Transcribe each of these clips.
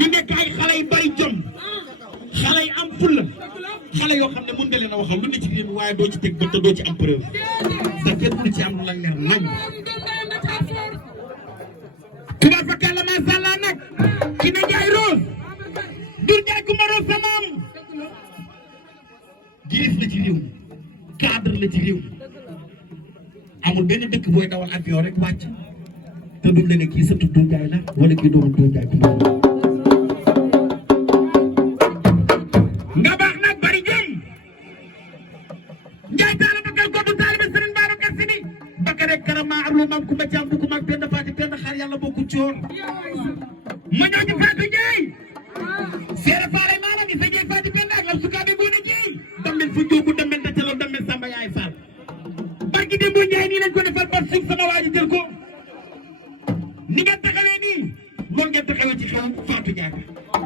ñu nekk ay xale yu bari jom xale yi am fulla xale yoo xam ne mën nga leen a waxal lu ne ci réew mi waaye doo ci teg ba te doo ci am preuve te kenn mënu ci am lu la leer nañ tubaab fa kàlla macha allah nag ki ne Njaay Rose dur Njaay ku ma Rose sa maam girif la ci réew mi cadre la ci réew mi amul benn dëkk booy dawal avion rek wàcc te duñ la ne kii sa tudd Njaay la wala kii doomu Njaay nga baax nag bari jëm Njaay taala bakal koddu taalibe Sëriñ Babacar Si ni bakka rek karama ak lu maam Kumba Caam ku mag benn faati benn xar yàlla bokku coor ma ñëw ci Fatou Njaay seere faale maanaam ni sa jeeg faati benn ak lam sukaabe ngoone jeey damel fu jóobu damel da calo damel Samba yaay Fall barki démb Njaay nii lañ ko defal par suuf sama waa ji jël ko ni ngeen taxawee nii loolu ngeen taxawee ci xew Fatou Njaay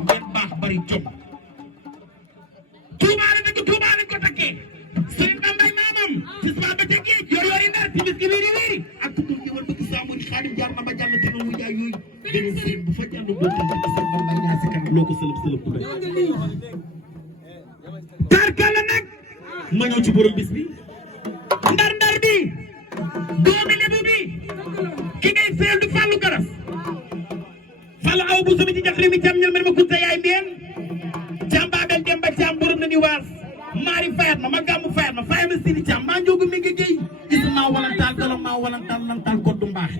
ngeen baax bari jom tuubaale nañ ko tuubaale ko takkee Sëriñ Bambay maamam ci sama ba ca géej yor yori ndar ci bis ki wéri wéri ak tukkul gi wal bëgg saamuri Xaadim jaar na ba jàll te noonu Njaay yooyu beneen sëriñ bu fa jàll doo tal ci Sëriñ Bambay ñaa si kan loo ko sëlëb sëlëb bu doy tarkala nag ma ñëw ci borom bis bi ndar ndar bi doomi lebu bi ki ngay seel du Fallou Garas Fallou aw bu sumi ci jaxri mi cam ñal mer ma kunta yaay mbeen cam baabel dem ba cam borom na ni waas maari fayat ma gàmmu fayat ma fayat ma sini cam maa njóogu mi ngi géey is maa walantaal gala maa walantaal lantaal koddu mbaax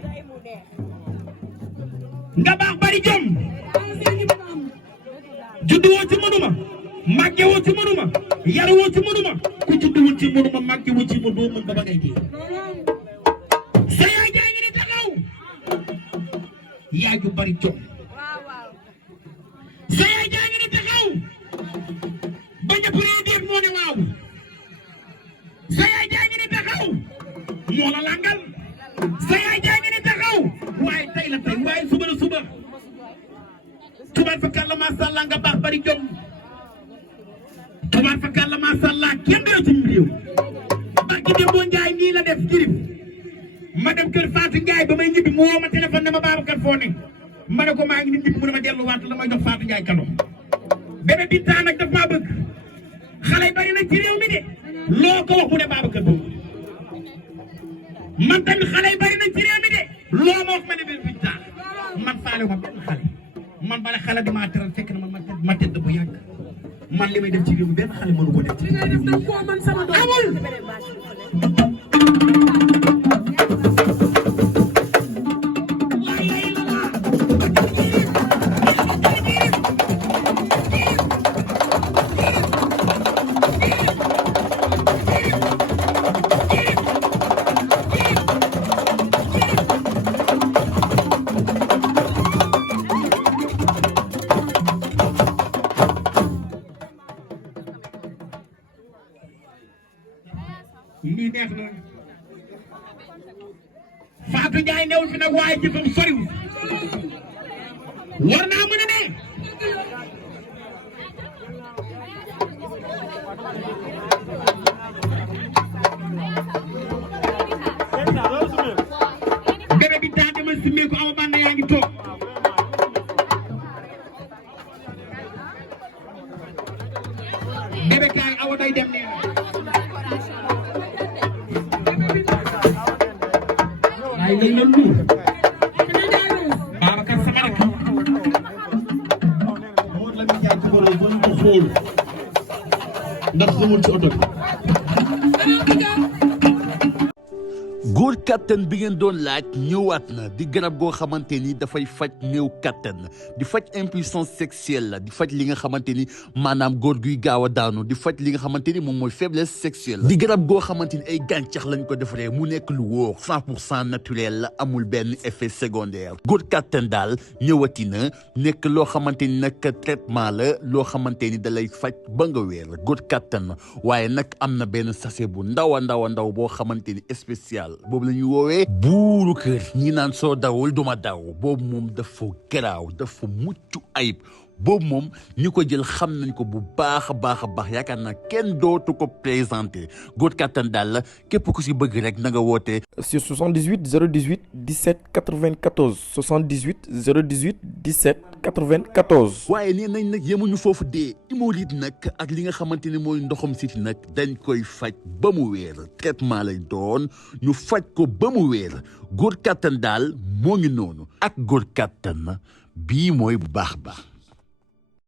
nga baax bari jom juddu woo ci mënuma màgge woo ci mënuma yar woo ci mënuma ku juddu woo ci mënuma màgge woo ci mënuma doo mën ba ba ngay dee sa yaay jaa ngi ni taxaw yaay ju bari jom sa yaay jaa ngi ni taxaw ba ñëpp réew déet moo ne waaw sa yaay jaa ngi ni taxaw moo la langal sa yaay jaa ngi ni taxaw waaye tey la tey waaye suba la suba tubaab fa kàlla macha allah nga baax bari jom tubaab fa kàlla macha allah kenn dara ci réew barki Demba Njaay nii la def jirib ma dem kër Fatou Njaay ba may ñibbi mu woo ma téléphone ne ma Babacar foo ne ma ne ko maa ngi nit ñibbi mu ne ma delluwaat la may jox Fatou Njaay kado bébé Binta nag daf maa bëgg xale yi bari na ci réew mi de loo ko wax mu ne Babacar boobu man tamit xale yi bari na ci réew mi de loo ma wax ma ne bébé Binta man faale ma benn xale man bala xale di maa teral fekk na ma tëdd bu yàgg man li may def ci réew mi benn xale mënu ko def ci réew mi amul lii neex na Fatou Njaay newul fi nag waaye jëfam soriwul war naa mën a ne bébé bi taa demal simmee ko awa bànn yaa ngi toog bébé kaay awa day dem nee ay lay la lu Babacar sama rek moo la mi jaay ci boro bu ko xool ndax xamul ci oto bi góor kattan bi ngeen doon laaj ñëwaat na di garab goo xamante ni dafay faj néew kattan di faj impuissance sexuelle la di faj li nga xamante ni maanaam góor guy gaaw a daanu di faj li nga xamante ni moom mooy faiblesse sexuelle di garab goo xamante ni ay gàncax lañ ko defaree mu nekk lu wóor 100% naturel la amul benn effet secondaire góor kattan daal ñëwati na nekk loo xamante ni nag traitement la loo xamante ni da lay faj ba nga wér góor kattan waaye nag am na benn sachet bu ndaw a ndaw a ndaw boo xamante ni spécial boobu la ñuy woowee buuru kër ñi naan soo dawul duma daw boobu moom dafa garaaw dafa mucc ayib boobu moom ñi ko jël xam nañ ko bu baax a baax yaakaar naa kenn dootu ko présenté góor kattan daal la képp ku si bëgg rek na nga woote sur 78 018 17 94 78 018 17 94. waaye nee nañ nag yemuñu foofu dee hémorroïde nag ak li nga xamante ni mooy ndoxam siti nag dañ koy faj ba mu wéer traitement lay doon ñu faj ko ba mu wéer góor kattan daal moo ngi noonu ak góor kattan bii mooy bu baax